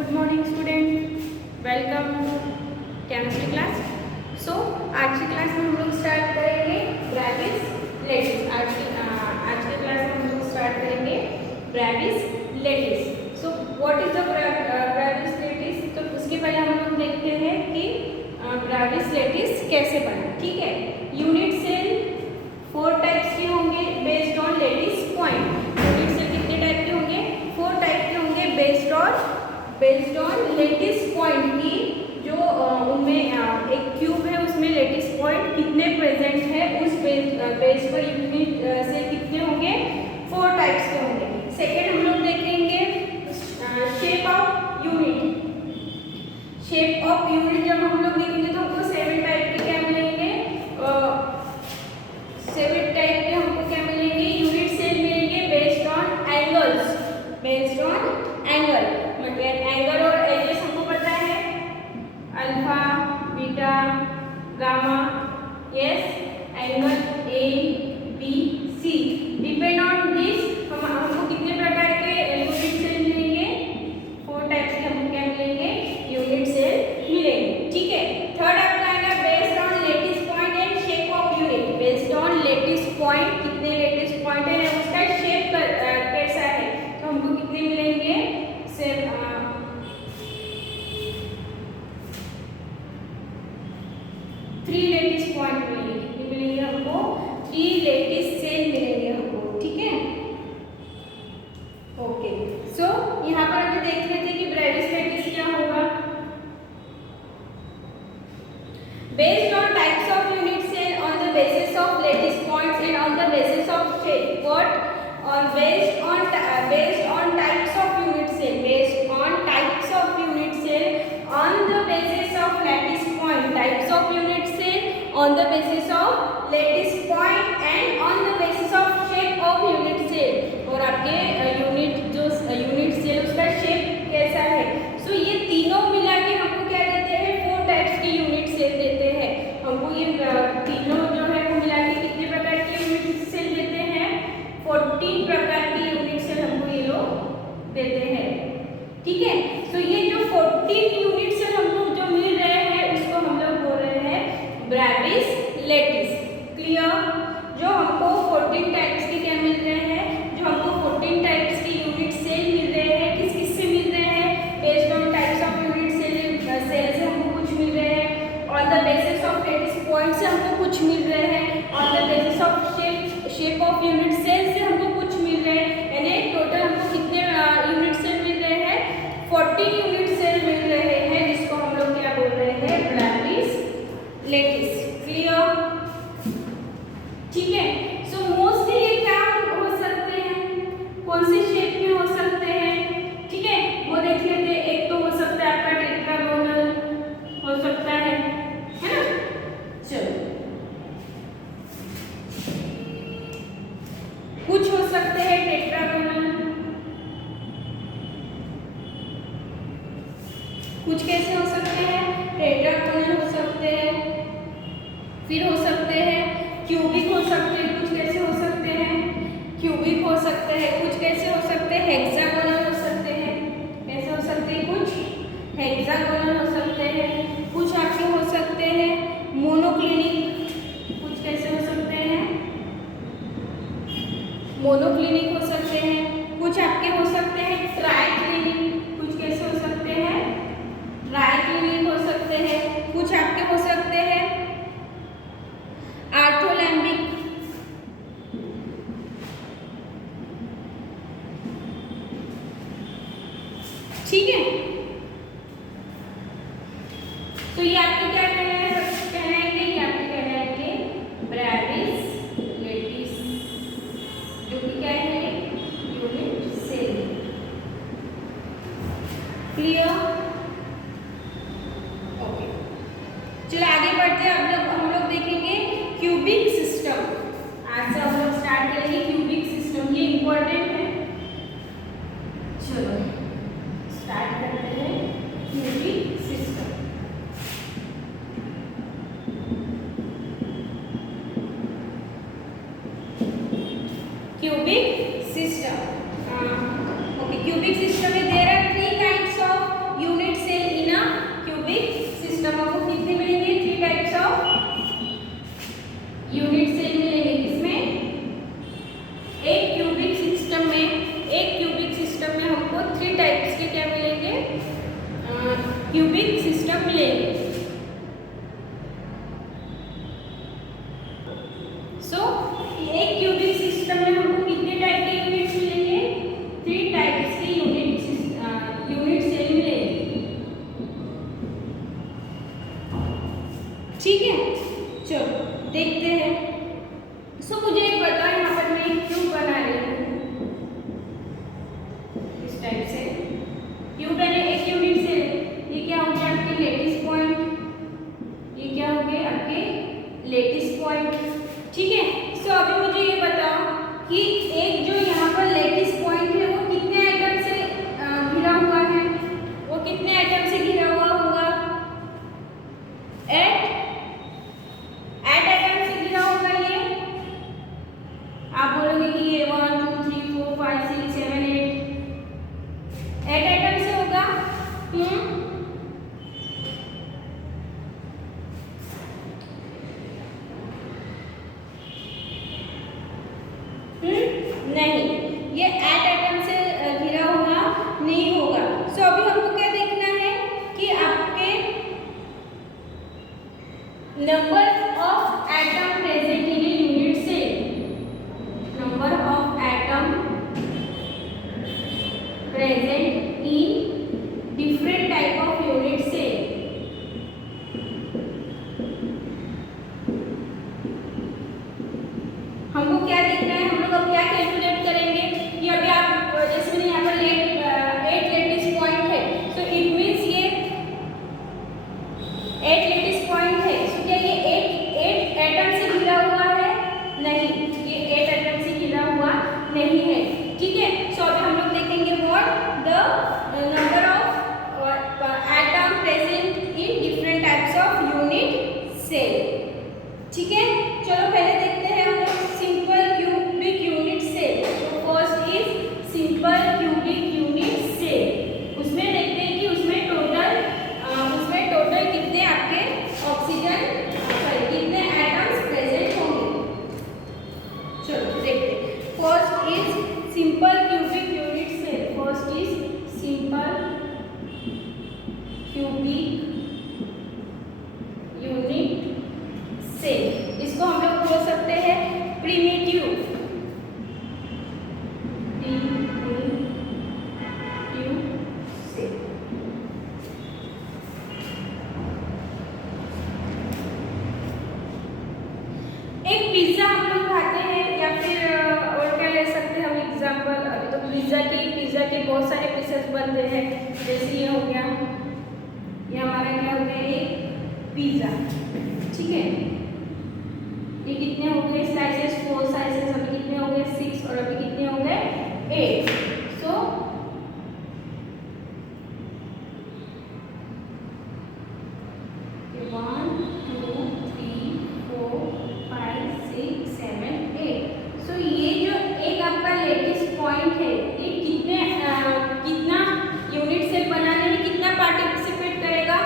Good morning student, welcome to chemistry class. So आज की class में हम लोग स्टार्ट करेंगे ब्रेविस लेटिस। आज के क्लास में हम लोग स्टार्ट करेंगे Bravais lattice. So what is the Bravais lattice? तो उसके पहले हम लोग देखते हैं कि ब्रेविस लेटिस कैसे बना। ठीक है, यूनिट सेल 4 टाइप्स के होंगे based on lattice point. Unit cell कितने टाइप के होंगे? 4 टाइप के होंगे बेस्ड ऑन लेटिस पॉइंट की। जो उनमें एक क्यूब है उसमें लेटिस पॉइंट कितने प्रेजेंट है उस बेस पर यूनिट से कितने होंगे? 4 टाइप्स के होंगे। सेकेंड हम लोग देखेंगे shape of unit. Shape of unit जब हम लोग देखेंगे तो हमको 7 टाइप के क्या मिलेंगे? 7 टाइप के हमको क्या मिलेंगे? यूनिट सेल मिलेंगे based on angles. Based on angle मतलब एंगल और एजेस हमको पता है, alpha, beta, gamma. Yes, angle A B C. Depend on this हमको कितने प्रकार के यूनिट सेल मिलेंगे? 4 टाइप के हमको क्या मिलेंगे? यूनिट सेल मिलेंगे। ठीक है, थर्ड आपका आएगा based on lattice point and shape of unit. Based on lattice point, कितने लेटिस पॉइंट है उसका शेप कैसा है, तो हमको कितने मिलेंगे? 3 लेटिस पॉइंट मिलेंगे। कितने मिलेंगे हमको? 3 लेटिस सेल मिलेंगे हमको। ठीक है, ओके। सो यहाँ पर अभी देख लेते हैं कि ब्रेविस लेटिस क्या होगा। Based on types of unit cell on the basis of lattice points and on the basis of shape. What? और based on types of unit cell, based on types of unit cell on the basis of lattice point, types of unit cell on the basis of lattice point and on the basis of shape of unit cell. और आपके unit cell उसका shape कैसा है। सो ये तीनों मिला के हमको क्या देते हैं? 4 टाइप्स के यूनिट सेल देते हैं हमको। ये तीनों जो है वो मिला के कितने प्रकार के यूनिट सेल देते हैं? 14 प्रकार के यूनिट सेल हमको ये लोग देते हैं। ठीक है, तो ये जो 14 यूनिट सेल हमको जो मिल रहे हैं उसको हम लोग बोल रहे हैं ब्रेविस लेटिस। क्लियर? जो हमको 14 टाइप्स के क्या मिल रहे हैं? जो हमको 14 टाइप्स के यूनिट सेल मिल रहे हैं, किस किस से मिल रहे हैं? Based on types of unit cell से हमको कुछ मिल रहे हैं, on the basis of lattice point से हमको कुछ मिल रहे हैं, on the basis of shape of unit cell से हमको कुछ मिल रहे हैं। यानी टोटल हमको कितने यूनिट सेल मिल रहे हैं? 14 यूनिट सेल मिल रहे हैं, जिसको हम लोग क्या बोल रहे हैं? Bravais lattice. क्लियर? ठीक है, सो मोस्टली ये क्या हो सकते हैं? कौन से शेप में हो सकते हैं? ठीक है, वो देख लेते हैं। एक तो हो सकता है आपका टेट्रागोनल हो सकता है ना? चलो, कुछ हो सकते हैं टेट्रागोनल, कुछ कैसे हो सकते हैं? टेट्रागोनल हो सकते हैं, फिर हो सकते हैं क्यूबिक हो सकते हैं। कुछ कैसे हो सकते हैं? क्यूबिक हो सकते हैं। कुछ कैसे हो सकते हैं? हेक्सागोनल हो सकते हैं। कैसे हो सकते हैं? कुछ हेक्सागोनल हो सकते हैं। कुछ आपके हो सकते हैं मोनोक्लिनिक। कुछ कैसे हो सकते हैं? मोनोक्लिनिक हो सकते हैं। कुछ आपके हो सकते हैं ट्राइक्लिनिक। कुछ कैसे हो सकते हैं? ट्राइक्लिनिक हो सकते हैं। कुछ आपके हो सकते हैं आर्थोलैम्बिक। ठीक है, तो ये आपके क्या कहलाएंगे? ये आपके कहलाएंगे ब्रेविस लेटिस, जो कि क्या है? Unit cell. क्लियर? ओके, चलो आगे बढ़ते हैं। अब हम लोग देखेंगे क्यूबिक सिस्टम। आज से हम लोग स्टार्ट करेंगे क्यूबिक सिस्टम, ये इंपॉर्टेंट है। चलो स्टार्ट करते हैं cubic system. Cubic system, okay. Cubic system में there are 3 kinds of cubic system मिलेंगे। सो एक क्यूबिक सिस्टम में हमको कितने टाइप के यूनिट्स मिलेंगे? 3 टाइप्स के यूनिट सेल मिलेंगे। ठीक है, चलो देखते हैं। सो मुझे एक बताओ, यहाँ पर मैं एक क्यूब बना रही हूँ इस टाइप से। क्यूब बने एक यूनिट सेल, ये क्या हो गया आपके लेटिस पॉइंट, ये क्या हो गए आपके लेटिस पॉइंट। ठीक है, सो अभी मुझे ये बताओ कि एक जो यहाँ पर लेटिस पॉइंट है वो कितने आइटम से घिरा हुआ है? वो कितने आइटम से घिरा हुआ होगा? 8 आइटम से घिरा होगा ये। आप बोलोगे कि ये 1 2 3 4 5 6 7 8 आइटम से होगा। नहीं, ये 8 आइटम से घिरा हुआ नहीं होगा। सो अभी हमको क्या देखना है कि आपके number of atom present in a unit cell, number of atom present in different type of unit cell. हमको क्या देखना है? हम लोग अब क्या कैलकुलेट करेंगे कि अभी आप जैसे मैंने यहाँ पर 8 लेटिस पॉइंट है, तो इट मीन्स ये 8 लेटिस पॉइंट है। सो क्या ये 8 एटम से घिरा हुआ है? नहीं, ये 8 एटम से घिरा हुआ नहीं है। ठीक है, सो अभी हम लोग देखेंगे what the number of atom present in different types of unit cell. ठीक है, चलो पहले देखते हैं हम लोग सिंपल क्यूबिक यूनिट सेल। तो first is simple cubic unit cell. उसमें देखते हैं कि उसमें टोटल कितने आपके ऑक्सीजन कितने एटम्स प्रेजेंट होंगे। चलो देखते हैं। First is simple cubic unit cell. First is simple cubic unit cell. इसको हम लोग बोल सकते हैं प्रिमिटिव सेल। एक पिज्जा हम लोग खाते हैं, या फिर और क्या ले सकते हैं हम एग्जांपल। अभी तो पिज्जा के बहुत सारे पीसेस बनते हैं। जैसे ये हो गया, ये हमारा क्या हो गया, एक पिज्जा। ठीक है, ये कितने हो गए स्लाइसेस? 4 स्लाइसेस। अभी कितने हो गए? 6। और अभी कितने हो गए? 8। सो ये 1 2 3 4 5 6 7 8। सो ये जो एक आपका लेटिस पॉइंट है, ये कितना यूनिट सेल बनाने में कितना पार्टिसिपेट करेगा?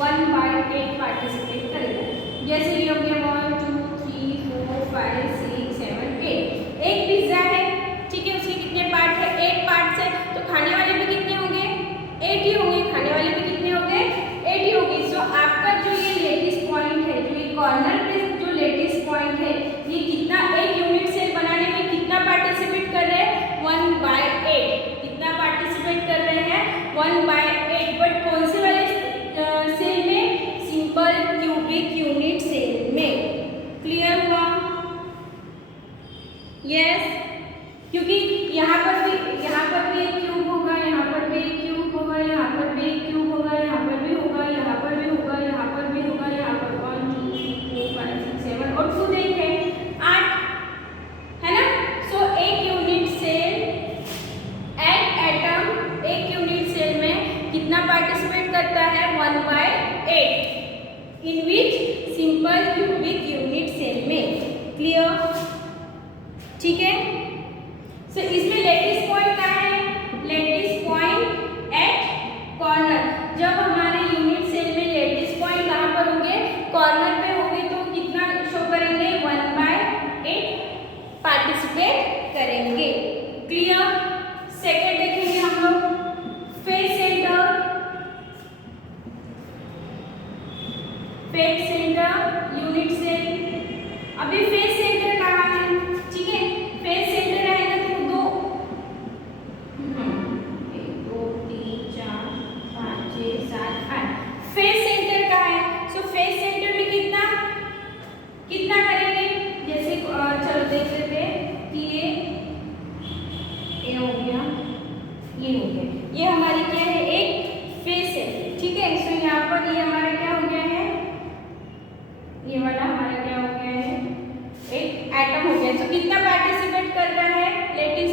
1/8 पार्टिसिपेट करेगा। जैसे ये हो गया 1 2 3 4 5 6 7 8। एक पिज्जा है, ठीक है, उसके कितने पार्ट है? 8 पार्ट्स है। तो खाने वाले भी कितने होंगे? 8 ही होंगे। खाने वाले भी कितने होंगे? 8 ही होंगे। सो आपका जो ये लेटिस पॉइंट है, जो ये कॉर्नर पे जो लेटिस पॉइंट है, ये कितना एक यूनिट सेल बनाने में कितना पार्टिसिपेट कर रहे हैं? 1/8। कितना पार्टिसिपेट कर रहे हैं? 1/8। बट कौन से वाले सेल में? सिंपल क्यूबिक यूनिट सेल में। क्लियर हुआ? यस, क्योंकि यहाँ पर भी एक क्यूब होगा, यहाँ पर भी एक क्यूब होगा, यहाँ पर भी एक क्यूब होगा, यहाँ पर भी होगा, यहाँ पर भी होगा, यहाँ पर भी होगा, यहाँ पर 1 2 3 4 5 6 7 और 2 देखे 8 है ना। सो एक यूनिट सेल, एक यूनिट सेल में कितना पार्टिसिपेट करता है? 1/8 in which simple cubic unit cell में। क्लियर? ठीक है, सो इसमें लेटिस पॉइंट क्या है? Lattice point at corner. जब हमारे यूनिट सेल में लेटिस पॉइंट कहाँ पर होंगे? कॉर्नर पे होंगे, तो कितना शो करेंगे? 1/8 पार्टिसिपेट करेंगे। क्लियर? सेकेंड देखेंगे हम लोग face centre. Face centre unit cell. अभी फेस सेंटर कहाँ है, ठीक है, फेस सेंटर रहेगा तो 1 2 3 4 5 6 7 8 फेस सेंटर कहाँ है। सो फेस सेंटर में कितना कितना करेंगे, जैसे चलो देख लेते हैं कि ये हो गया, ये हो गया, ये हमारी क्या है, एक फेस है, ठीक है। सो यहाँ पर ये हमारा क्या हो गया है, ये वाला हमारा क्या हो गया है, एक एटम हो गया। तो कितना पार्टिसिपेट कर रहा है, lattice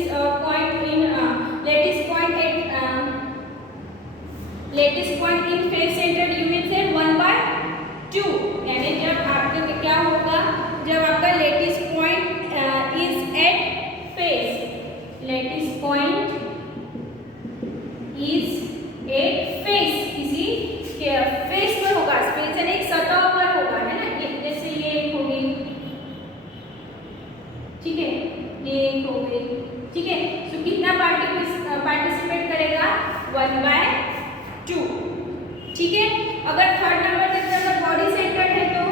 point in face centre unit से 1/2, यानी जब आपका क्या होगा, जब आपका lattice point is at face, lattice point is at face, किसी फेस पर होगा, फेस यानी एक सतह पर होगा, है ना, ये जैसे ये एक हो गई, ठीक है, ये एक हो गई, ठीक है। सो कितना पार्टिसिपेट करेगा, 1/2, ठीक है। अगर थर्ड नंबर देखते हैं, बॉडी सेंटर है तो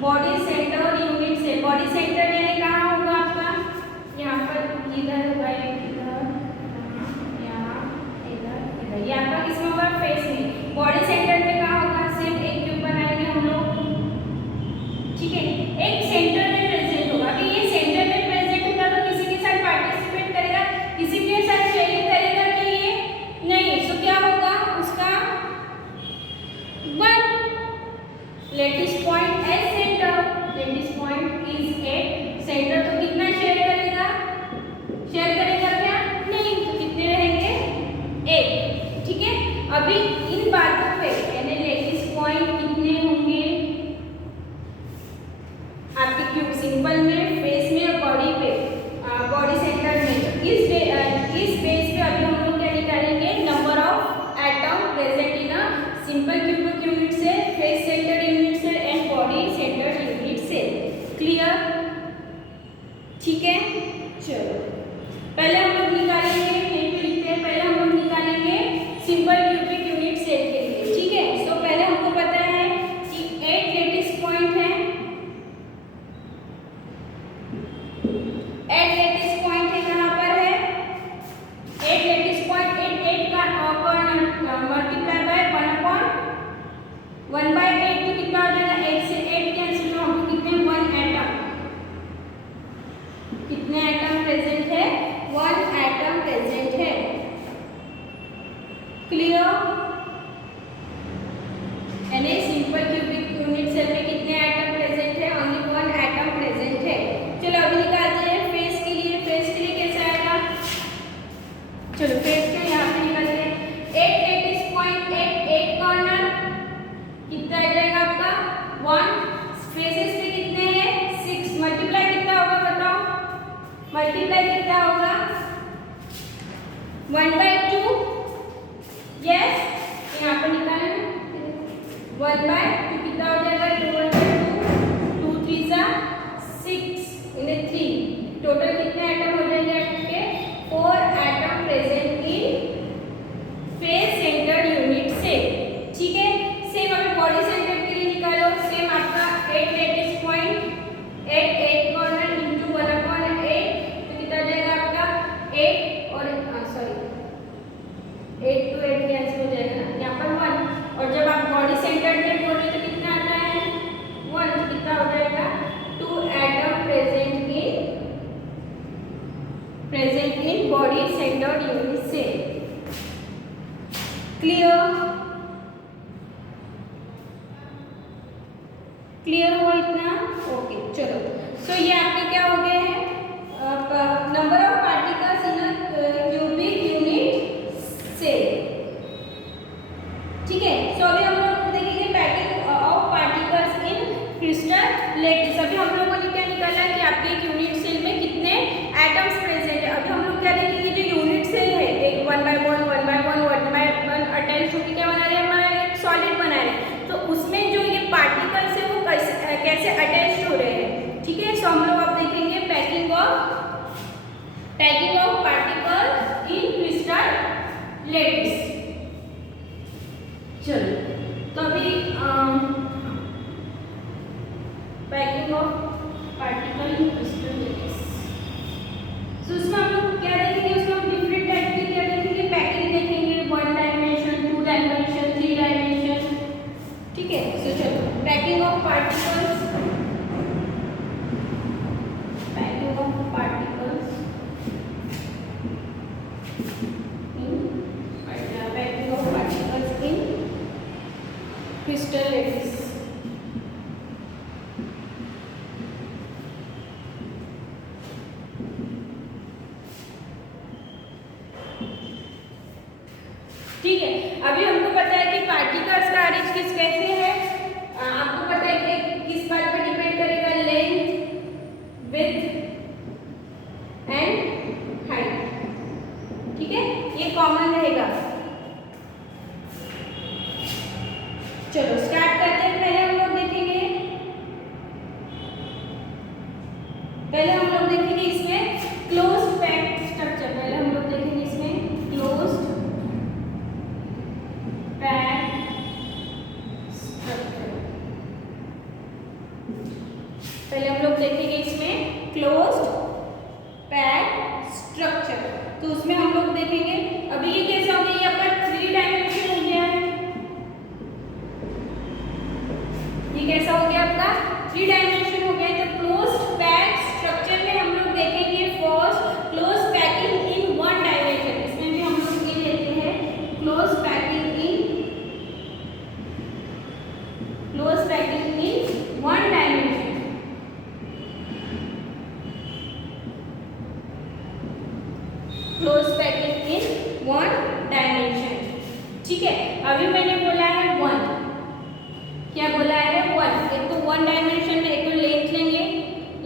बॉडी सेंटर यूनिट से, बॉडी सेंटर यानी कहाँ होगा आपका, यहाँ पर इधर होगा, ये आपका किसमें होगा, फेस में। बॉडी सेंटर में कहाँ होगा, सिर्फ एक क्यूब बनाएंगे हम लोग, ठीक है, एक सेंटर में प्रेजेंट होगा। अभी ये सेंटर में प्रेजेंट होगा तो किसी के साथ पार्टिसिपेट करेगा, किसी के साथ शेयरिंग करेगा कि ये नहीं, सो क्या होगा उसका 1। Lattice point as centre, lattice point is at centre, तो कितना शेयर करेगा, शेयर करेगा क्या, नहीं, तो कितने रहेंगे, 1, ठीक है। अभी इन बातों पे यानी लेटिस पॉइंट कितने होंगे आपके क्यूब, सिंपल में, फेस में और बॉडी पे, बॉडी सेंटर में, तो इस बेस पे अभी हम लोग क्या निकालेंगे, number of atom present in a simple cubic unit से, फेस सेंटर यूनिट से एंड बॉडी सेंटर यूनिट से। क्लियर, ठीक है। चलो पहले हम लोग निकालेंगे, यहीं पे लिखते हैं, पहले हम लोग निकालेंगे सिंपल क्यूबिक यूनिट सेल के लिए, ठीक है। सो पहले हमको पता है कि 8 लेटिस पॉइंट है, 8 लेटिस पॉइंट है, कहाँ पर है, 8 लेटिस पॉइंट, 8 का मल्टीप्लाई बाय 1/8 तो कितना हो जाएगा, 8 से 8 कैंसिल, तो हमको कितने 1 एटम, कितने एटम प्रेजेंट है, 1 एटम प्रेजेंट है। क्लियर, यानी सिंपल क्यूबिक यूनिट सेल में कितने एटम प्रेजेंट है, ओनली 1 एटम प्रेजेंट है। चलो अभी निकालते हैं फेस के लिए, फेस के लिए कैसा आएगा, चलो फेस के यहाँ पे निकालते हैं, 8 लेटिस पॉइंट, 8 कॉर्नर, कितना आ जाएगा आपका 1, फेसेस पे कितने हैं 6, मल्टीप्लाई कितना होगा बताओ, मल्टीप्लाई कितना होगा 1/2, यस, यहाँ पर निकालें 1/2 कितना हो जाएगा, 2/2, 2 3 6, इन्हें 3, टोटल कितने एटम हो जाएंगे आपके, 4 एटम प्रेजेंट इन फेस सेंटर यूनिट से, ठीक है। सेम अभी बॉडी सेंटर के लिए निकालो, सेम आपका 8 लेटिस पॉइंट, 8 कॉर्नर इंटू 1/8, तो कितना जाएगा आपका 8 और 8 to 8 कैंसिल हो जाएगा ना, यहाँ पर 1, और जब आप बॉडी सेंटर में बोल रहे तो कितना आता है 1, तो कितना हो जाएगा 2 atom present in body centre unit से। क्लियर, क्लियर हुआ इतना, ओके। चलो सो ये आपके क्या हो गए हैं, number of particles in a cubic unit से, ठीक है। सो अभी हम लोग देखेंगे packing of particles in crystal lettuce. अभी हम लोगों ने क्या निकाला कि आपके एक यूनिट सेल में कितने एटम्स प्रेजेंट है। अभी हम लोग क्या देखेंगे, जो यूनिट सेल है एक 1/1 अटैच होकर क्या बना रहे हैं, हमारा एक सॉलिड बना रहे हैं, तो उसमें जो ये पार्टिकल्स है वो कैसे अटैच हो रहे हैं, ठीक है। सो हम लोग अब देखेंगे packing packing of particles in crystal lattice. ठीक है, अभी हमको पता है कि पार्टिकल्स का अरेंज किस कैसे है। आपको पता है कि किस बात पर डिपेंड करेगा, लेंथ, विड्थ एंड हाइट। ठीक है, ये कॉमन रहेगा। चलो स्टार्ट करते हैं। पहले हम लोग देखेंगे इसमें क्लोज्ड पैक्ड स्ट्रक्चर। पहले हम लोग देखेंगे इसमें क्लोज्ड पैक्ड स्ट्रक्चर। पहले हम लोग देखेंगे इसमें क्लोज्ड पैक्ड स्ट्रक्चर। तो उसमें हम लोग देखेंगे अभी ये कैसा हो गया, ये आपका 3 डायमेंशन हो गया है। ये कैसा हो गया आपका 3 डायमेंशन हो गया। तो क्लोज्ड पैक्ड स्ट्रक्चर में हम लोग देखेंगे first close packing in 1 dimension. इसमें भी हम लोग ये लेते हैं close packing in 1 dimension. Close packing in 1 dimension. ठीक है, अभी मैंने बोला है 1। क्या बोला है 1। एक तो 1 डायमेंशन में एक तो लेंथ लेंगे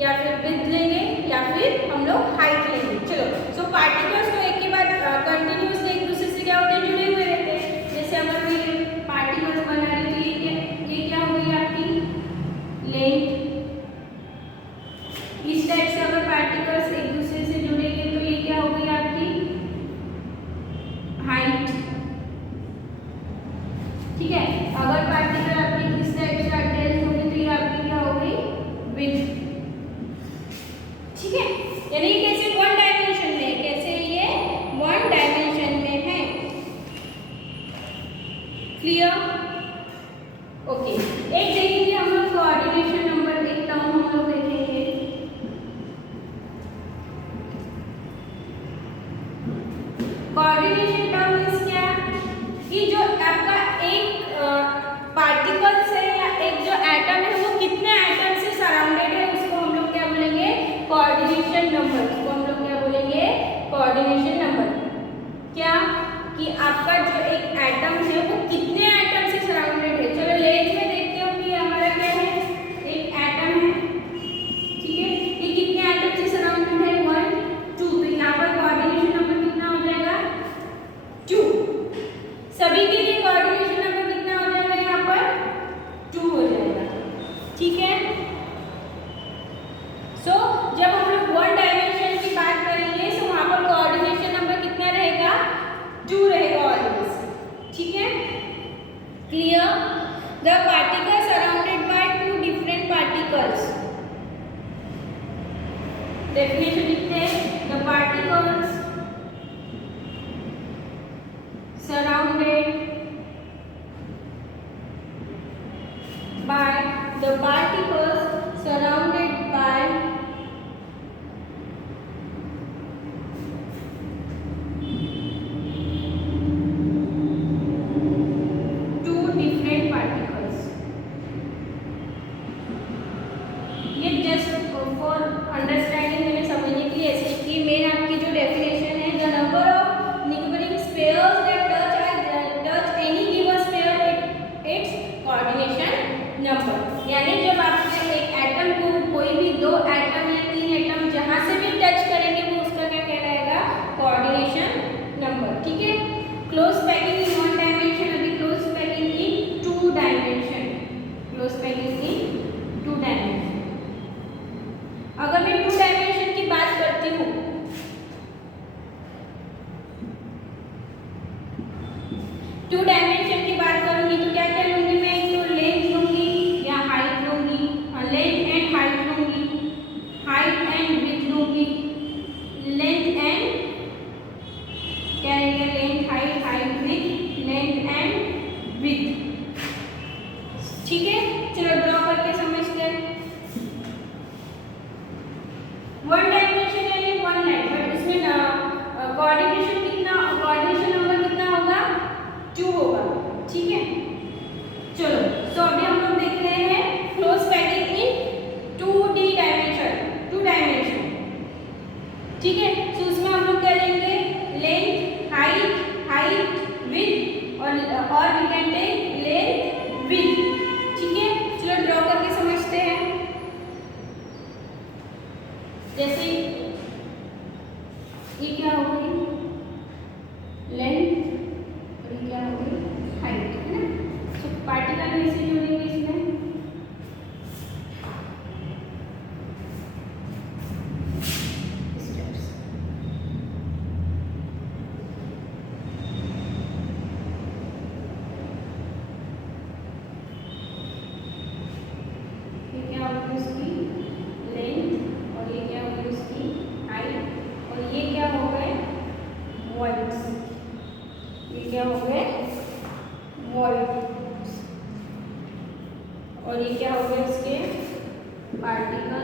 या फिर विड्थ लेंगे या फिर हम लोग हाइट लेंगे। चलो, सो पार्टिकल्स तो एक के बाद कंटिन्यूअसली एक दूसरे से क्या होते हैं, जुड़े हुए रहते हैं। जैसे अगर मैं ये पार्टिकल्स बना रही हूँ तो ये क्या हो गई आपकी लेंथ। इस टाइप से अगर पार्टिकल्स एक दूसरे से जुड़ेंगे तो ये क्या हो गई आपकी हाइट। ठीक है, अगर पार्टिकल आपकी इस टाइप से अटैच होगी तो ये आपकी क्या हो गई विड्थ। ठीक है, यानी कैसे 1 डायमेंशन में, कैसे ये 1 डायमेंशन में है। क्लियर? ओके, एक देखेंगे हम लोग कोऑर्डिनेशन नंबर। एक टर्म हम लोग देखेंगे कोऑर्डिनेशन टर्म मींस क्या, कि जो आपका एक पार्टिकल्स है या एक जो एटम है वो कितने एटम से सराउंडेड है, उसको हम लोग क्या बोलेंगे कोऑर्डिनेशन नंबर। उसको हम लोग क्या बोलेंगे कोऑर्डिनेशन नंबर। क्या कि आपका जो एक एटम है वो कितने एटम से सराउंडेड है। चलो लेंथ में देखते हो कि हमारा क्या है, एक एटम है। ठीक है, ये कितने एटम से सराउंडेड है 1 2। तो यहाँ पर कोऑर्डिनेशन नंबर कितना हो जाएगा 2। सभी के लिए कोऑर्डिनेशन नंबर कितना हो जाएगा यहाँ पर 2 हो जाएगा। ठीक है, सो जब हम लोग 1 डायमेंशन की बात करेंगे तो वहाँ पर कोऑर्डिनेशन नंबर कितना रहेगा 2 रहेगा ऑलवेज। ठीक है, clear? The particles surrounded by 2 different particles. Definition लिखते हैं, the particles surrounded by the particles surrounded by 2 different particles। ये जस्ट फॉर अंडरस्टैंडिंग मैंने समझने के लिए ऐसे की। मेन आपकी जो डेफिनेशन है, the number of neighbouring spheres that touch any given sphere it's coordination number. यानी जब आप एक एटम को कोई भी 2 एटम या 3 एटम जहां से भी टच करेंगे वो उसका क्या कहलाएगा कोऑर्डिनेशन नंबर। ठीक है, क्लोज पैकिंग इन 1 डायमेंशन। अभी close packing in 2 dimension. Close packing in 2 dimension. अगर मैं 2 डायमेंशन की बात करती हूँ, 2 डायमेंशन की बात करूंगी तो क्या क्या लूंगी मैं, तो लेंथ लूंगी या हाइट लूंगी। लेंथ एंड हाइट लूंगी, हाइट एंड विड्थ लूंगी। लेंथ एंड क्या रहेगा, length height, height width, length and width. ठीक है, चलो ड्रॉ करके समझते हैं। 1 डायमेंशन यानी 1 लाइन, बट इसमें कोऑर्डिनेशन कितना क्या हो गए वॉइड्स, और ये क्या हो गए इसके पार्टिकल।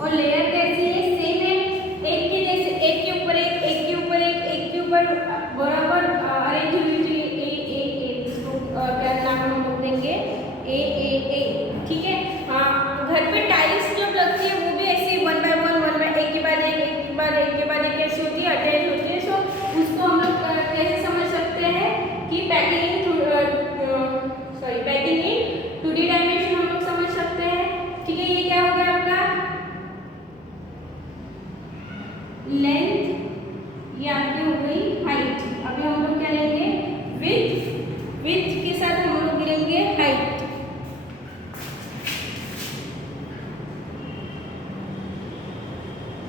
और लेयर कैसी है, सेम है, एक के जैसे, एक के ऊपर एक, एक के ऊपर एक, एक के ऊपर बराबर अरेंज हुई थी। ए इसको क्या नाम हम लोग देंगे, ए। ठीक है। हाँ, घर पे टाइल्स जब लगती है वो भी ऐसे वन बाय वन एक के बाद एक, एक के बाद एक के बाद एक कैसे होती है, अटैच होती है। सो उसको हम लोग कैसे समझ सकते हैं कि पैकिंग इन 2D डायमेंशन हम लोग समझ सकते हैं। ठीक है, ये क्या हो गया आपका लेंथ, ये आपकी हो गई हाइट। अभी हम लोग क्या लेंगे, विड्थ के साथ हम लोग लेंगे हाइट।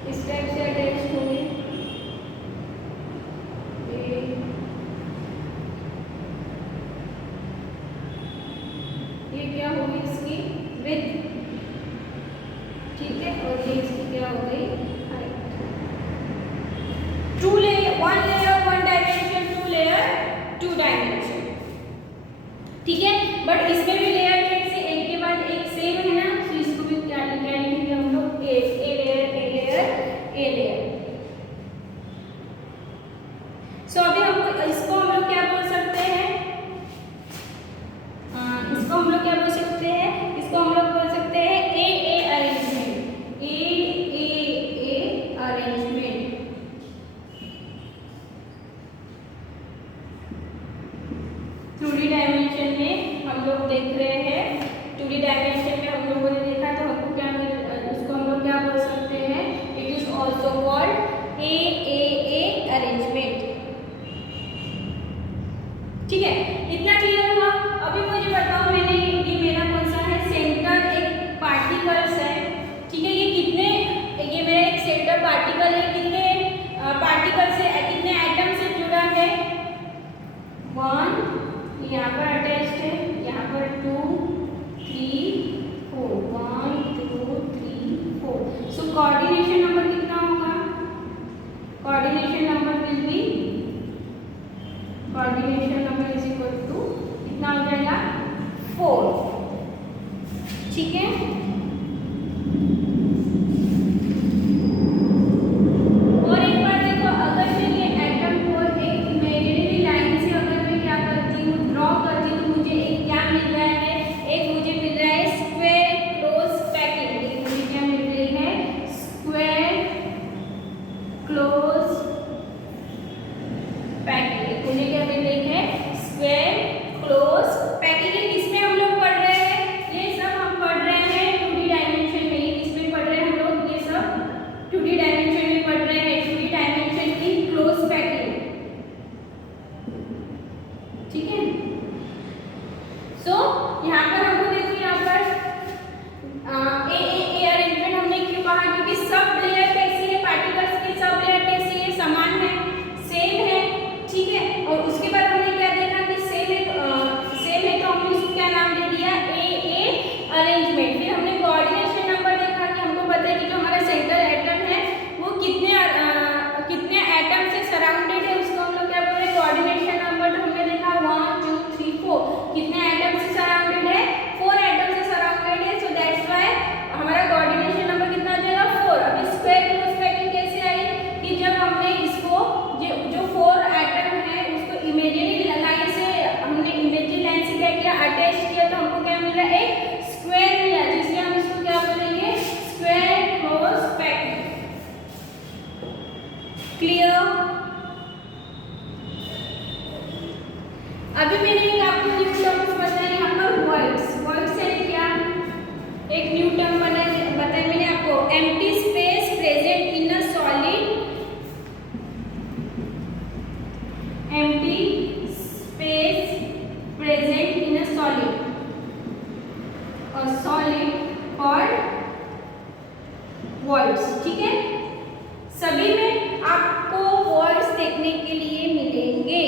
इस टाइप से अटैच होंगे। ये क्या होगी इसकी विड्थ, ठीक है, और ये इसकी क्या हो गई height. 2 layer, 1 layer 1 dimension, 2 layer 2 dimension. ठीक है, बट इसमें भी लेयर कैसे एक के बाद एक सेम है ना, तो इसको भी क्या लिखेंगे हम लोग, ए लेयर। सो अभी हम इसको हम लोग क्या बोल सकते हैं, इसको हम लोग क्या बोल सकते हैं, इसको हम लोग बोल सकते हैं ए अरेंजमेंट, ए अरेंजमेंट। 2D डायमेंशन में हम लोग देख रहे हैं, 2D डायमेंशन में हम लोगों ने देखा तो हमको क्या उसको हम लोग क्या बोल सकते हैं, it is also called a arrangement. ठीक है, इतना क्लियर हुआ। अभी मुझे बताओ, मैंने ये मेरा कौन सा है, सेंटर एक पार्टिकल्स है। ठीक है, ये कितने, ये मेरा एक सेंटर पार्टिकल है, कितने पार्टिकल से, कितने एटम से जुड़ा है, 1, यहाँ पर अटैच्ड है, यहाँ पर 2 3 4, 1 2 3 4। सो कोऑर्डिनेशन नंबर कितना होगा, coordination number will be, coordination number is equal to कितना हो जाएगा 4। ठीक है, और एक बार देखो, अगर मैं ये एटम को एक इमेजिनरी लाइन से अगर मैं क्या करती हूँ, ड्रॉ करती हूँ, तो मुझे एक क्या मिल रहा है, एक मुझे मिल रहा है स्क्वायर क्लोज पैकिंग। एक मुझे क्या मिल रही है, स्क्वायर क्लोज पैकिंग। मुझे क्या मिल रही है, स्क्वायर क्लोज पैकिंग। इसमें हम लोग पढ़ रहे हैं, ये सब हम पढ़ रहे हैं 2D डायमेंशन में। इसमें पढ़ रहे हैं हम लोग, ये सब 2D डायमेंशन में पढ़ रहे हैं, 2D डायमेंशन की क्लोज पैकिंग। ठीक है, सो यहाँ पर हमको देखो, यहाँ पर ए अरेंजमेंट हमने क्यों कहा, क्योंकि सब लेयर कैसी है, पार्टिकल्स की सब लेयर कैसी है, समान है, सेम है। ठीक है, और उसके बाद हमने क्या देखा कि सेम है तो हमने इसको क्या नाम दे दिया, ए अरेंजमेंट। फिर हमने कोऑर्डिनेशन नंबर देखा कि हमको पता है कि जो हमारा सेंटर एटम है वो कितने एटम से सराउंडेड है, उसको हम लोग क्या बोल रहे हैं, कोऑर्डिनेशन नंबर। तो हमने देखा 1 2 3 4, कितने एटम से सराउंडेड है, 4 एटम से सराउंडेड है। सो दैट्स व्हाई हमारा कोऑर्डिनेशन नंबर कितना आ जाएगा, 4। अब स्क्वायर क्लोज पैकिंग कैसे आई, कि जब हमने इसको जो 4 एटम है उसको इमेजिनरी लाइन से, हमने इमेजिनरी लाइन से क्या किया, अटैच किया, तो हमको क्या मिला, एक स्क्वायर मिला, जिसलिए हम इसको क्या बोलेंगे, स्क्वायर क्लोज पैकिंग। क्लियर। अभी मैंने एक आपको न्यू टर्म्स बताया, यहाँ पर वर्ड्स है क्या, एक न्यू टर्म बताया मैंने आपको, empty space present in a solid, empty space present in a solid, और सॉलिड कॉल्ड वर्ड्स। ठीक है, सभी में आपको वर्ड्स देखने के लिए मिलेंगे।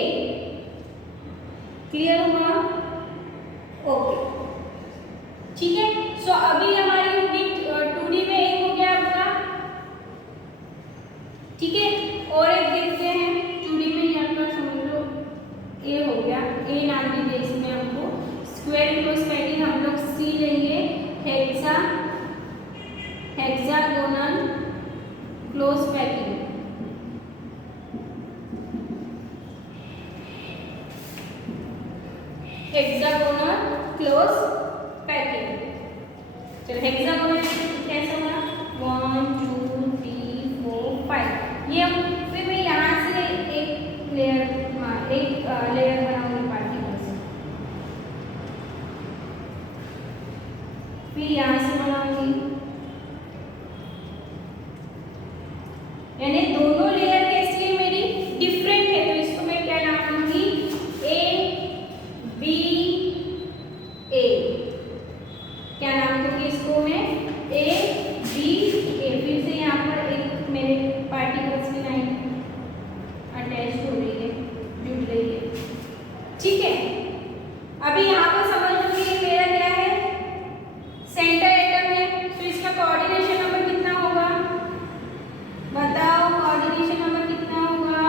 क्लियर हुआ, ओके। ठीक है, सो अभी हमारी 2D में एक हो गया आपका हेक्सागोनल क्लोज पैकिंग। चलो हेक्सागोनल कैसा बना, 1 2 3 4 5। ये फिर मैं यहाँ से एक लेयर बनाऊंगी पार्टिकल से, फिर यहाँ से बनाऊंगी, यानी दोनों लेयर कैसी है मेरी, डिफरेंट है। तो इसको मैं क्या नाम दूंगी, ए बी ए। क्या नाम दूंगी इसको मैं, ए बी ए। फिर से यहाँ पर एक मेरे पार्टिकल्स की लाइन अटैच हो रही है, जुड़ रही है, ठीक है। अभी यहाँ पर समझ लो कि ये मेरा क्या है, सेंटर एटम है। तो इसका कोऑर्डिनेशन नंबर कितना होगा, बताओ, कोऑर्डिनेशन नंबर कितना होगा,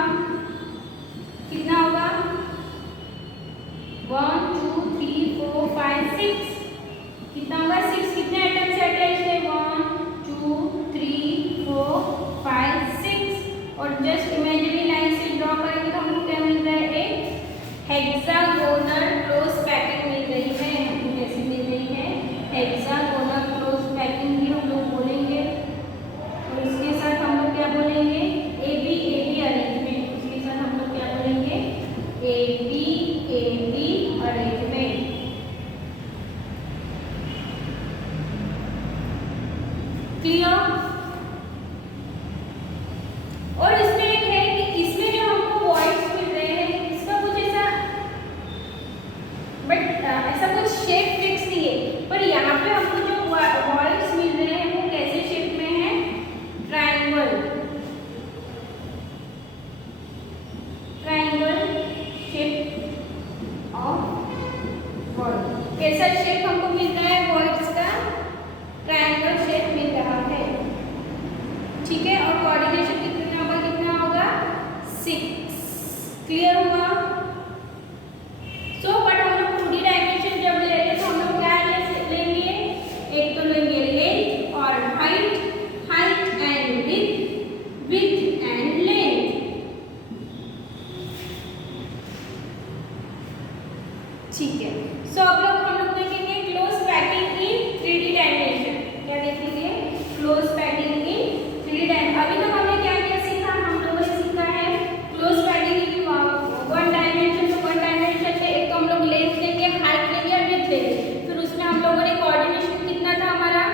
कितना होगा, 1 2 3 4 5 6। कितना होगा, 6। कितने एटम से अटैच है, 1 2 3 4 5 6। और जस्ट इमेजिनरी लाइन से ड्रॉ करेंगे तो हमको क्या मिल रहा है, एक हेक्सागोनल क्लोज पैकिंग मिल रही है। हमको कैसे मिल रही है, हेक्सागोनल क्लोज पैकिंग भी हम लोग बोलेंगे। और उसके साथ हम लोग क्या बोलेंगे, ए बी अरेंजमेंट। उसके साथ हम लोग क्या बोलेंगे, ए बी अरेंजमेंट। क्लियर। और इसमें एक है कि इसमें जो हमको वॉइड्स मिल रहे हैं, इसका कुछ ऐसा ऐसा कुछ शेप फिक्स नहीं है, पर यहाँ पे हमको जो वॉइड्स मिल रहे हैं वो कैसे शेप में है, ट्रायंगल शेप ऑफ वॉइड। कैसा शेप हमको मिल रहा है वॉइड्स का, ट्रायंगल शेप मिल रहा है, ठीक है। और कोऑर्डिनेशन कितने नंबर कितना होगा, 6। क्लियर हुआ। सो बट हम लोग 2D डायमेंशन जब ले रहे तो हम लोग क्या लेंगे, एक तो लेंगे लेंथ और height and width and length, ठीक है। सो अब हम लोग देखेंगे close packing in 3D dimension. क्या देखेंगे, close packing in 3D dimension. अभी तक हमने क्या क्या सीखा, हम लोगों ने सीखा है क्लोज पैकिंग इन 1 डायमेंशन। तो 1 डायमेंशन में एक तो हम लोग लेंथ लेंगे, हाइट लेंगे और विड्थ लेंगे। फिर उसमें हम लोगों ने कोऑर्डिनेशन कितना था हमारा,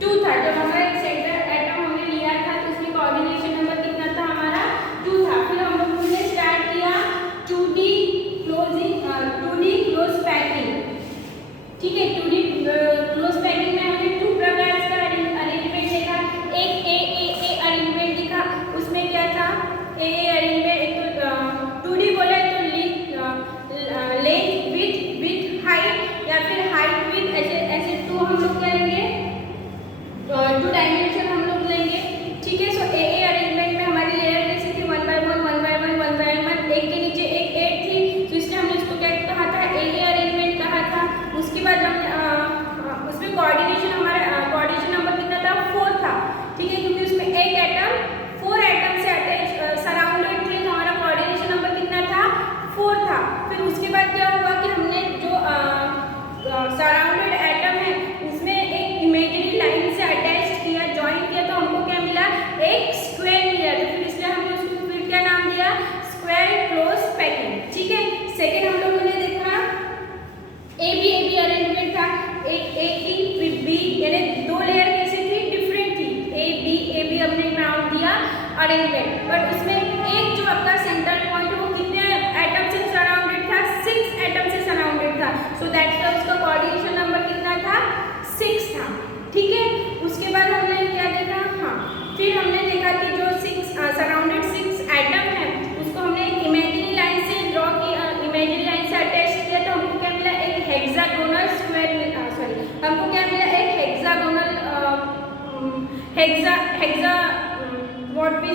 2 था। जब हमारा एक सेंटर एटम हमने लिया था तो उसमें कोऑर्डिनेशन नंबर कितना था हमारा, 2 था। फिर हम लोगों ने स्टार्ट किया 2D क्लोज पैकिंग, ठीक है। 2D क्लोज पैकिंग में हमने 2 प्रकार का अरेंजमेंट देखा। एक ए अरेंजमेंट दिखा, उसमें क्या था, ए अरेंजमेंट। एक तो 2D बोला तो लेंथ विड्थ हाइट, या फिर हाइट विड्थ, ऐसे 2 हम लोग क्या लेंगे, 2 डायमेंशन हम लोग लेंगे, ठीक है। सो ए अरेंजमेंट में हमारी लेयर कैसी थी, 1 by 1 1 by 1 1 by 1, एक के नीचे एक थी। तो इसलिए हमने इसको क्या कहा था, ए अरेंजमेंट कहा था। उसके बाद हमने उसमें कोऑर्डिनेशन हमारा कोऑर्डिनेशन नंबर कितना था, 4 था, ठीक है। क्योंकि उसमें एक एटम 4 एटम से अटैच सराउंडेड थे, तो हमारा कोऑर्डिनेशन नंबर कितना था, 4 था। फिर उसके बाद क्या हुआ कि हमने जो सराउंडेड एटम है उसमें एक इमेजिनरी लाइन से अटैच किया, ज्वाइन किया, तो हमको क्या मिला, एक स्क्वायर मिला। तो फिर इसलिए हमने उसको फिर क्या नाम दिया, स्क्वायर क्लोज पैकिंग, ठीक है। सेकेंड हम लोगों ने देखा ए बी अरेंजमेंट था। एक थी फिर बी, यानी 2 लेयर कैसी थी, डिफरेंट थी। ए बी हमने नाम दिया अरेंजमेंट। बट उसमें एक जो आपका सेंटर पॉइंट है वो कितने एटम से सराउंडेड था, 6 एटम से सराउंडेड था। सो दैट्स व्हाई उसका कोऑर्डिनेशन नंबर कितना था, 6 था, ठीक है। उसके बाद हमने क्या देखा, हाँ, फिर हमने देखा कि जो 6 सराउंडेड 6 एटम है उसको हमने एक इमेजिनरी लाइन से ड्रॉ किया, इमेजिनरी लाइन से अटैच किया। तो हमको क्या मिला, एक हेक्सागोनल स्क्वायर हमको क्या मिला, एक हेक्सागोनल व्हाट वी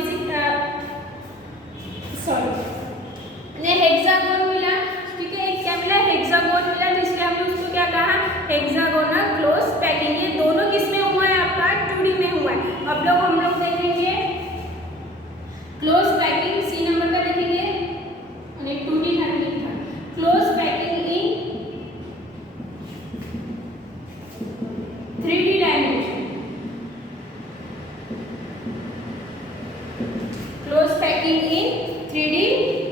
हेक्सागोन मिला, ठीक है। एक क्या मिला, हेक्सागोन मिला। तो इसलिए हमने उसको क्या कहा, हेक्सागोनल क्लोज पैकिंग। ये दोनों किस में हुआ है, आपका 2D में हुआ है। अब हम लोग देखेंगे क्लोज पैकिंग, सी नंबर का देखेंगे, 2D था, close packing packing in 3D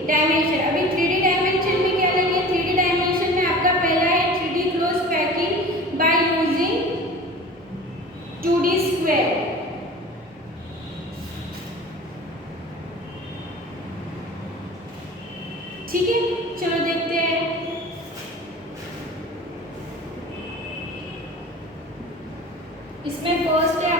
dimension. अभी 3D डायमेंशन में क्या लेंगे? 3D डायमेंशन में आपका पहला है 3D close packing by using 2D square. ठीक है, चलो देखते हैं। इसमें फर्स्ट है